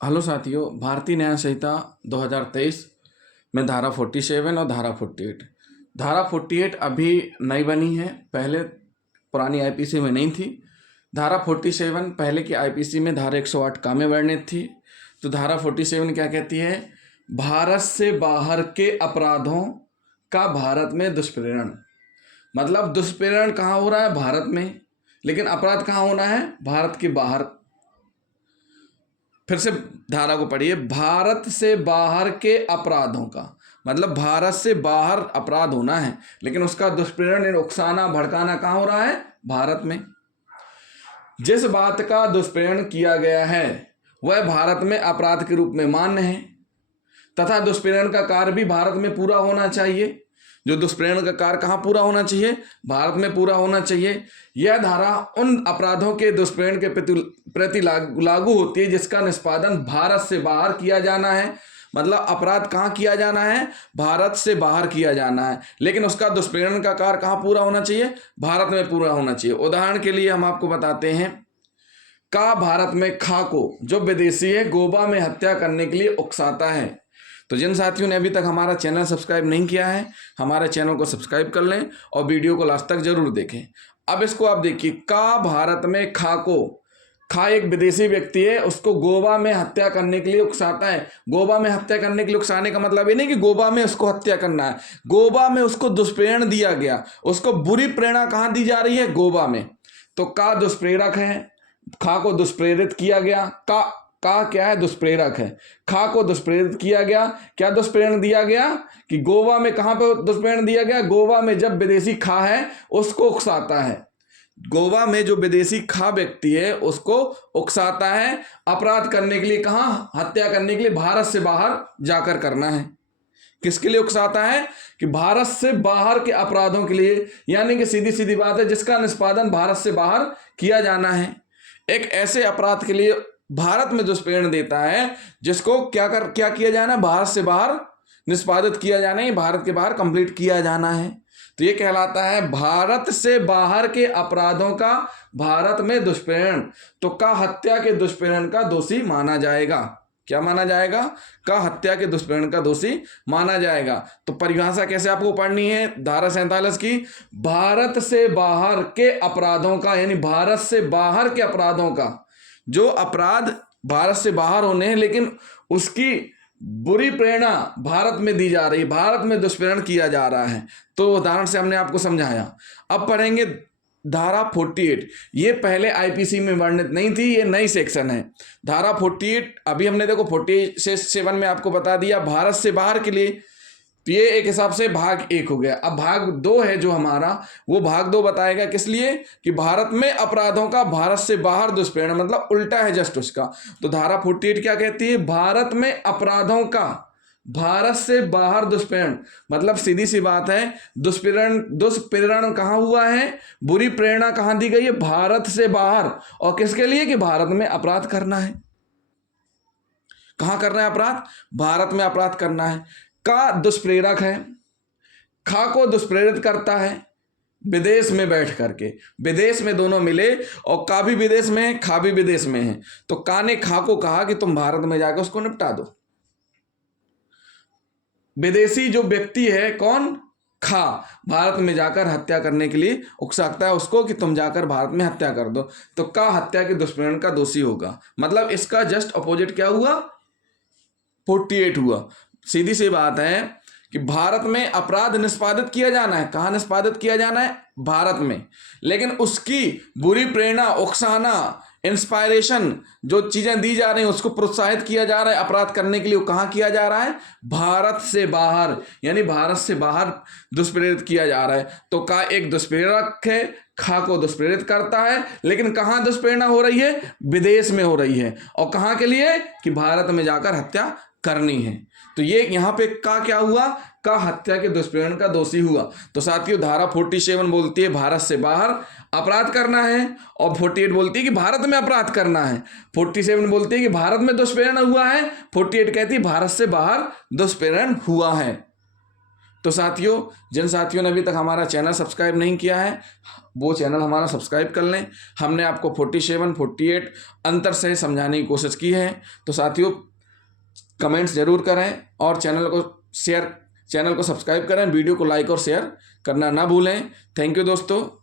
Hello साथियों, भारतीय न्याय संहिता 2023 में धारा 47 और धारा 48। धारा 48 अभी नई बनी है, पहले पुरानी आईपीसी में नहीं थी। धारा 47 पहले की आईपीसी में धारा 108 का में वर्णित थी। तो धारा 47 क्या कहती है? भारत से बाहर के अपराधों का भारत में दुष्प्रेरण। मतलब दुष्प्रेरण कहाँ हो रहा है? भारत में, लेकिन अपराध कहाँ होना है? भारत के बाहर। फिर से धारा को पढ़िए। भारत से बाहर के अपराधों का मतलब भारत से बाहर अपराध होना है, लेकिन उसका दुष्प्रेरण, उकसाना, भड़काना कहाँ हो रहा है? भारत में। जिस बात का दुष्प्रेरण किया गया है वह भारत में अपराध के रूप में मान्य है तथा दुष्प्रेरण का कार्य भी भारत में पूरा होना चाहिए। जो दुष्प्रेरण का कार्य कहाँ पूरा होना चाहिए? भारत में पूरा होना चाहिए। यह धारा उन अपराधों के दुष्प्रेरण के प्रति लागू होती है जिसका निष्पादन भारत से बाहर किया जाना है। मतलब अपराध कहाँ किया जाना है? भारत से बाहर किया जाना है, लेकिन उसका दुष्प्रेरण का कार्य कहाँ पूरा होना चाहिए? भारत में पूरा होना चाहिए। उदाहरण के लिए हम आपको बताते हैं। का भारत में खा को, जो विदेशी है, गोवा में हत्या करने के लिए उकसाता है। तो जिन साथियों ने अभी तक हमारा चैनल सब्सक्राइब नहीं किया है, हमारे चैनल को सब्सक्राइब कर लें और वीडियो को लास्ट तक जरूर देखें। अब इसको आप देखिए। का भारत में खा को, खा एक विदेशी व्यक्ति है, उसको गोवा में हत्या करने के लिए उकसाता है। गोवा में हत्या करने के लिए उकसाने का मतलब ये नहीं कि गोवा में उसको हत्या करना है। गोवा में उसको दुष्प्रेरण दिया गया, उसको बुरी प्रेरणा कहाँ दी जा रही है? गोवा में। तो का दुष्प्रेरक है, खा को दुष्प्रेरित किया गया। का क्या है? दुष्प्रेरक है। खा को दुष्प्रेरित किया गया। क्या दुष्प्रेरण दिया गया? कि गोवा में कहां पे दुष्प्रेरण दिया गया? गोवा में जब विदेशी खा है उसको उकसाता है। गोवा में जो विदेशी खा व्यक्ति है उसको उकसाता है अपराध करने के लिए। कहां? हत्या करने के लिए भारत से बाहर जाकर करना है। किसके लिए उकसाता है? कि भारत से बाहर के अपराधों के लिए, यानी कि सीधी सीधी बात है, जिसका निष्पादन भारत से बाहर किया जाना है। एक ऐसे अपराध के लिए भारत में दुष्प्रेरण देता है जिसको क्या किया जाना है? भारत से बाहर निष्पादित किया जाना है, भारत के बाहर कंप्लीट किया जाना है। तो ये कहलाता है भारत से बाहर के अपराधों का भारत में दुष्प्रेरण। तो का हत्या के दुष्प्रेरण का दोषी माना जाएगा। क्या माना जाएगा? का हत्या के दुष्प्रेरण का दोषी माना जाएगा। तो परिभाषा कैसे आपको पढ़नी है धारा 47 की? भारत से बाहर के अपराधों का, यानी भारत से बाहर के अपराधों का, जो अपराध भारत से बाहर होने हैं लेकिन उसकी बुरी प्रेरणा भारत में दी जा रही है, भारत में दुष्प्रेरण किया जा रहा है। तो उदाहरण से हमने आपको समझाया। अब पढ़ेंगे धारा 48। ये पहले आईपीसी में वर्णित नहीं थी, ये नई सेक्शन है। धारा 48 अभी हमने देखो 47 में आपको बता दिया भारत से बाहर के लिए। तो ये एक हिसाब से भाग 1 हो गया। अब भाग 2 है जो हमारा, वो भाग 2 बताएगा किस लिए? कि भारत में अपराधों का भारत से बाहर दुष्प्रेरण, मतलब उल्टा है जस्ट उसका। तो धारा 48 क्या कहती है? भारत में अपराधों का भारत से बाहर दुष्प्रेरण। मतलब सीधी सी बात है, दुष्प्रेरण कहाँ हुआ है? बुरी प्रेरणा कहाँ दी गई है? भारत से बाहर। और किसके लिए? कि भारत में अपराध करना है। कहाँ करना है अपराध? भारत में अपराध करना है। का दुष्प्रेरक है, खा को दुष्प्रेरित करता है विदेश में बैठ करके। विदेश में दोनों मिले और का भी विदेश में है, खा भी विदेश में है। तो का ने खा को कहा कि तुम भारत में जाकर उसको निपटा दो। विदेशी जो व्यक्ति है, कौन? खा, भारत में जाकर हत्या करने के लिए उकसाता है उसको कि तुम जाकर भारत में हत्या कर दो। तो का हत्या के दुष्प्रेरण का दोषी होगा। मतलब इसका जस्ट अपोजिट क्या हुआ? 48 हुआ। सीधी सी बात है कि भारत में अपराध निष्पादित किया जाना है। कहाँ निष्पादित किया जाना है? भारत में। लेकिन उसकी बुरी प्रेरणा, उकसाना, इंस्पायरेशन, जो चीजें दी जा रही हैं उसको प्रोत्साहित किया जा रहा है अपराध करने के लिए, वो कहाँ किया जा रहा है? भारत से बाहर, यानी भारत से बाहर दुष्प्रेरित किया जा रहा है। तो का एक दुष्प्रेरक है, खा को दुष्प्रेरित करता है, लेकिन कहाँ दुष्प्रेरणा हो रही है? विदेश में हो रही है। और कहाँ के लिए? कि भारत में जाकर हत्या करनी है। तो ये यहां पे का क्या हुआ? का हत्या के दुष्प्रेरण का दोषी हुआ। तो साथियों धारा 47 बोलती है भारत से बाहर अपराध करना है, और 48 बोलती है कि भारत में अपराध करना है। 47 बोलती है कि भारत में दुष्प्रेरण हुआ है, 48 कहती है भारत से बाहर दुष्प्रेरण हुआ है। तो साथियों, जिन साथियों ने अभी तक हमारा चैनल सब्सक्राइब नहीं किया है, वो चैनल हमारा सब्सक्राइब कर लें। हमने आपको 47, 48 अंतर से समझाने की कोशिश की है। तो साथियों, कमेंट्स जरूर करें और चैनल को सब्सक्राइब करें, वीडियो को लाइक और शेयर करना ना भूलें। थैंक यू दोस्तों।